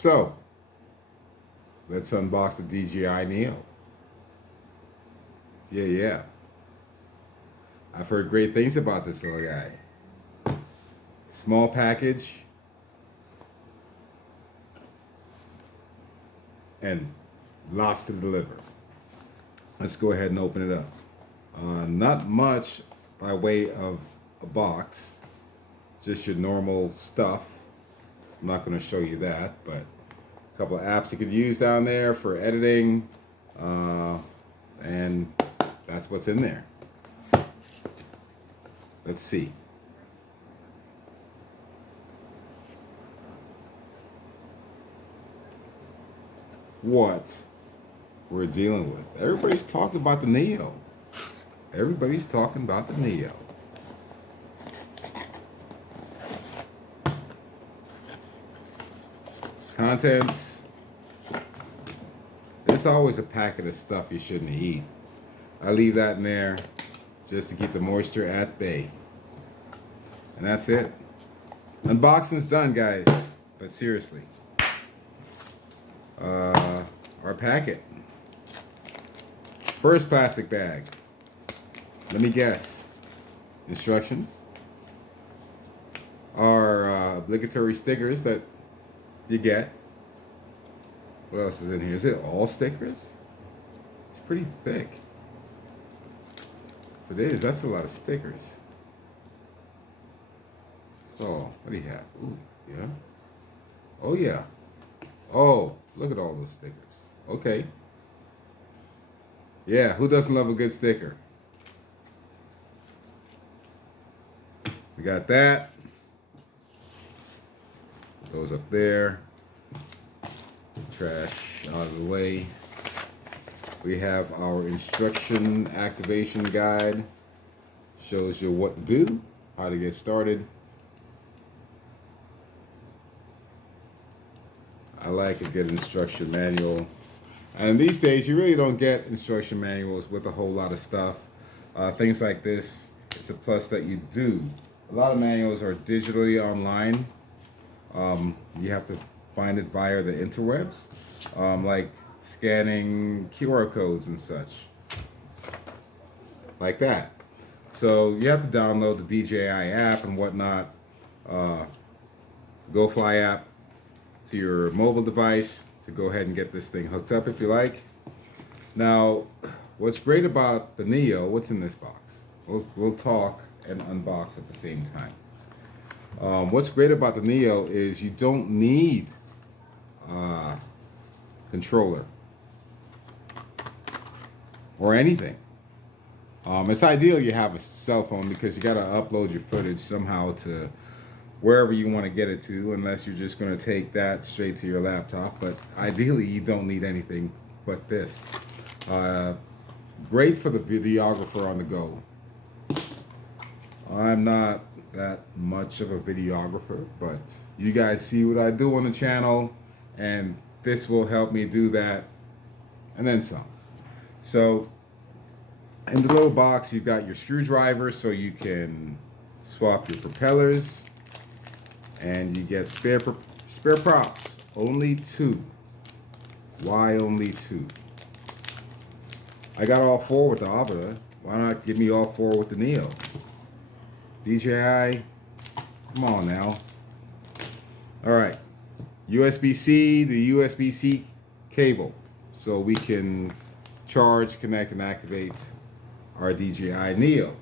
So, let's unbox the DJI Neo. Yeah. I've heard great things about this little guy. Small package and lots to deliver. Let's go ahead and open it up. Not much by way of a box, just your normal stuff. I'm not going to show you that, but a couple of apps you could use down there for editing, and that's what's in there. Let's see. What we're dealing with. Everybody's talking about the Neo. Everybody's talking about the Neo. Contents. There's always a packet of stuff you shouldn't eat. I leave that in there just to keep the moisture at bay. And that's it. Unboxing's done, guys. But seriously. Our packet. First plastic bag. Let me guess. Instructions. Our obligatory stickers that you get. What else is in here? Is it all stickers? It's pretty thick. If it is, that's a lot of stickers. So, what do you have? Ooh, yeah. Oh, yeah. Oh, look at all those stickers. Okay. Yeah, who doesn't love a good sticker? We got that. Goes up there. Trash out of the way. We have our instruction activation guide. Shows you what to do, how to get started. I like a good instruction manual. And these days, you really don't get instruction manuals with a whole lot of stuff. Things like this, it's a plus that you do. A lot of manuals are digitally online. You have to find it via the interwebs, like scanning QR codes and such. Like that. So you have to download the DJI app and whatnot. GoFly app to your mobile device to go ahead and get this thing hooked up if you like. Now, what's great about the Neo, what's in this box? We'll talk and unbox at the same time. What's great about the Neo is you don't need a controller or anything. It's ideal you have a cell phone because you got to upload your footage somehow to wherever you want to get it to, unless you're just going to take that straight to your laptop. But ideally, you don't need anything but this. Great for the videographer on the go. I'm not that much of a videographer, but you guys see what I do on the channel, and this will help me do that, and then some. So, in the little box, you've got your screwdriver, so you can swap your propellers. And you get spare props. Only 2. Why only 2? I got all 4 with the Avata. Why not give me all 4 with the Neo? DJI, come on now. Alright. USB-C, the USB-C cable. So we can charge, connect, and activate our DJI Neo.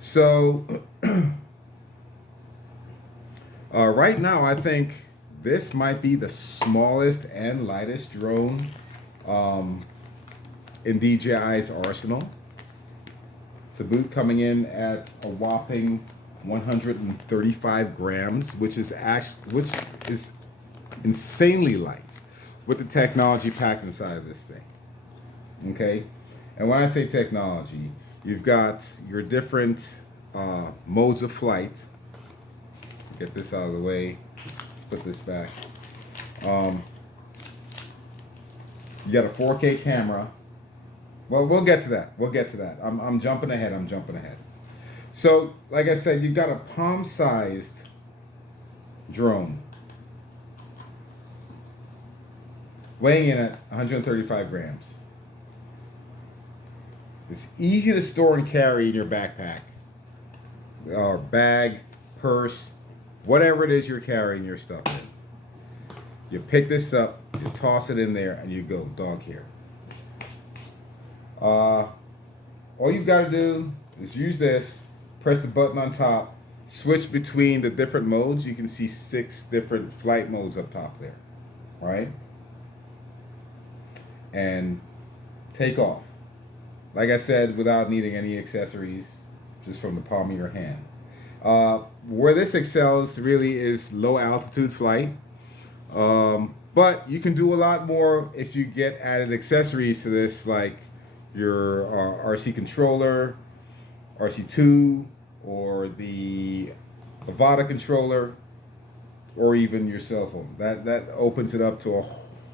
So... right now, I think this might be the smallest and lightest drone in DJI's arsenal. The boot coming in at a whopping 135 grams, which is insanely light with the technology packed inside of this thing. Okay, and when I say technology, you've got your different modes of flight. Get this out of the way, put this back. You got a 4K camera. Well, we'll get to that. I'm jumping ahead. So, like I said, you've got a palm-sized drone. weighing in at 135 grams. It's easy to store and carry in your backpack, or bag, purse, whatever it is you're carrying your stuff in. You pick this up, you toss it in there, and you go dog hair. All you've got to do is use this, press the button on top, switch between the different modes. You can see 6 different flight modes up top there, all right? And take off. Like I said, without needing any accessories, just from the palm of your hand. Where this excels really is low altitude flight. But you can do a lot more if you get added accessories to this, like your RC controller, RC2, or the Avata controller, or even your cell phone. That opens it up to a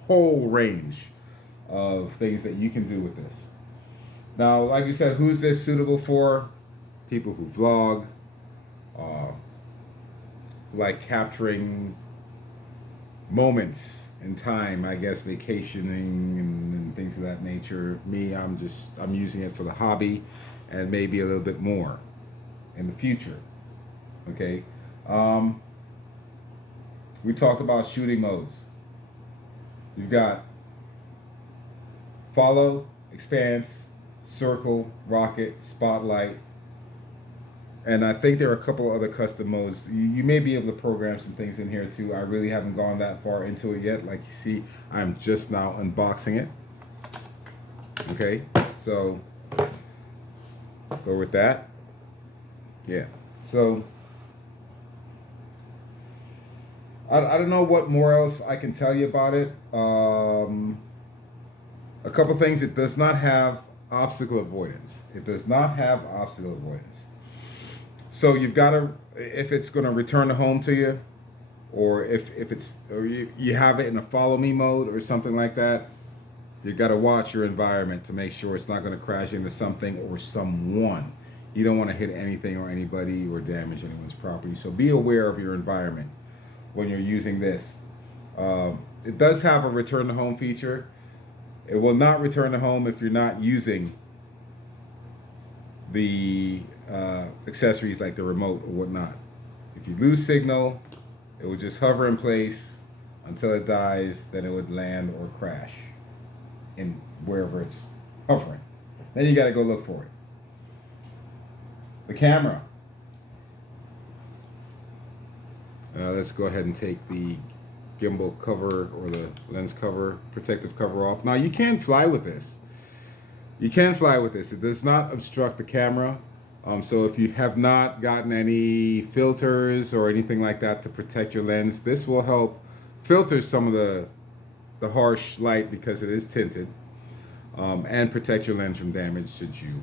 whole range of things that you can do with this. Now, like we said, who's this suitable for? People who vlog, like capturing moments in time, I guess, vacationing and things of that nature. Me, I'm using it for the hobby and maybe a little bit more in the future. Okay. We talked about shooting modes. You've got follow, expanse, circle, rocket, spotlight, and I think there are a couple other custom modes. You may be able to program some things in here too. I really haven't gone that far into it yet. Like you see, I'm just now unboxing it. Okay, so go with that. Yeah, so I don't know what more else I can tell you about it. A couple things: it does not have obstacle avoidance. It does not have obstacle avoidance. So you've got to, if it's going to return to home to you, or if you have it in a follow me mode or something like that, you've got to watch your environment to make sure it's not going to crash into something or someone. You don't want to hit anything or anybody or damage anyone's property. So be aware of your environment when you're using this. It does have a return to home feature. It will not return to home if you're not using the accessories like the remote or whatnot. If you lose signal, it will just hover in place until it dies, then it would land or crash in wherever it's hovering. Then you got to go look for it. The camera. Let's go ahead and take the gimbal cover or the lens cover, protective cover off. Now you can fly with this. You can fly with this. It does not obstruct the camera. So if you have not gotten any filters or anything like that to protect your lens, this will help filter some of the harsh light because it is tinted, and protect your lens from damage should you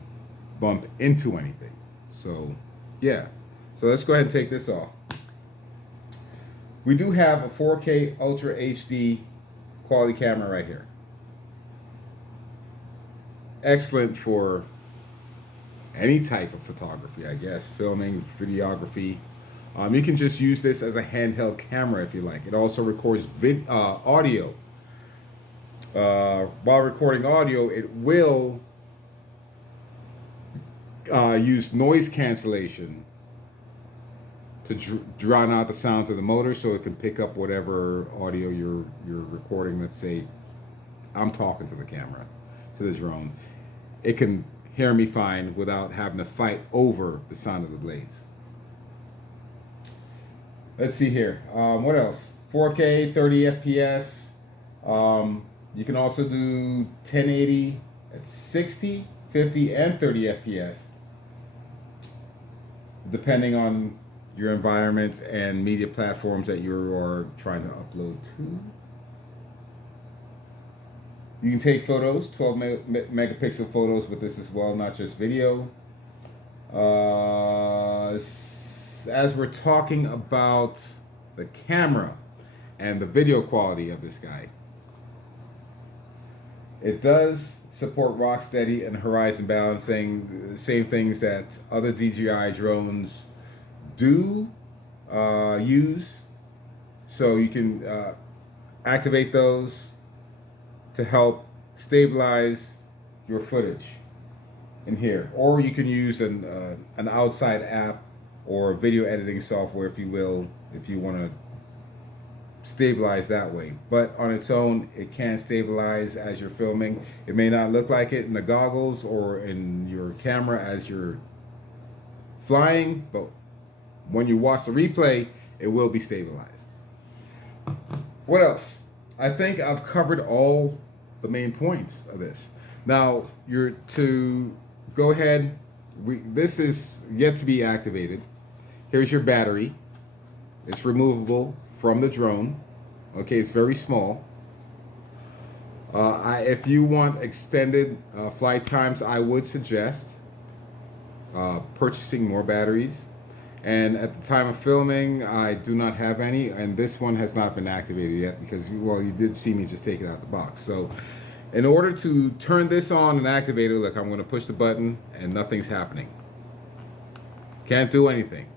bump into anything. So yeah, so let's go ahead and take this off. We do have a 4K Ultra HD quality camera right here. Excellent for any type of photography, I guess, filming, videography. You can just use this as a handheld camera if you like. It also records audio. While recording audio, it will use noise cancellation to drown out the sounds of the motor, so it can pick up whatever audio you're recording. Let's say I'm talking to the camera, to the drone. It can hear me fine without having to fight over the sound of the blades. Let's see here. What else? 4K, 30 FPS. You can also do 1080 at 60, 50, and 30 FPS, depending on your environment and media platforms that you are trying to upload to. You can take photos, 12 megapixel photos with this as well, not just video. As we're talking about the camera and the video quality of this guy, it does support rock steady and horizon balancing, the same things that other DJI drones do use. So you can activate those to help stabilize your footage in here. Or you can use an outside app or video editing software, if you will, if you want to stabilize that way. But on its own, it can stabilize as you're filming. It may not look like it in the goggles or in your camera as you're flying, but when you watch the replay, it will be stabilized. What else? I think I've covered all the main points of this. Now, you're to go ahead. This is yet to be activated. Here's your battery. It's removable from the drone. Okay, it's very small. If you want extended flight times, I would suggest purchasing more batteries. And at the time of filming, I do not have any, and this one has not been activated yet because, well, you did see me just take it out of the box. So in order to turn this on and activate it, look, I'm going to push the button and nothing's happening. Can't do anything.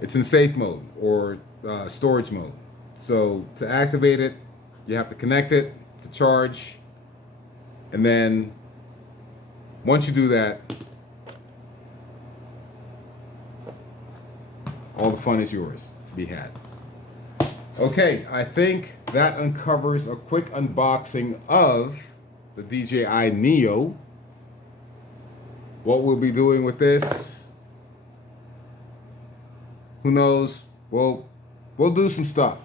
It's in safe mode or storage mode. So to activate it, you have to connect it to charge, and then once you do that, all the fun is yours to be had. Okay, I think that uncovers a quick unboxing of the DJI Neo. What we'll be doing with this, who knows? We'll do some stuff.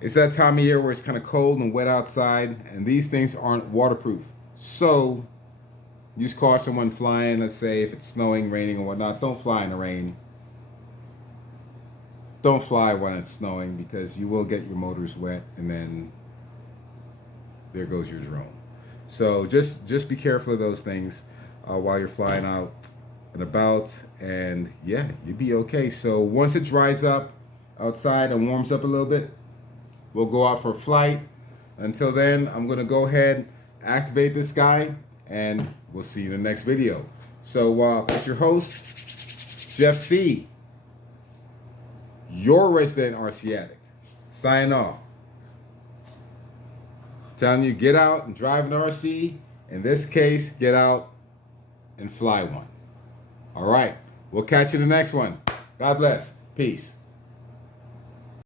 It's that time of year where it's kind of cold and wet outside, and these things aren't waterproof. So use caution when flying. Let's say if it's snowing, raining, or whatnot, don't fly in the rain. Don't fly when it's snowing because you will get your motors wet, and then there goes your drone. So just be careful of those things while you're flying out and about, and yeah, you'll be okay. So once it dries up outside and warms up a little bit, we'll go out for a flight. Until then, I'm going to go ahead, activate this guy, and we'll see you in the next video. So it's your host, Jeff C., your resident RC addict, signing off. Telling you, get out and drive an RC. In this case, get out and fly one. All right, we'll catch you in the next one. God bless. Peace.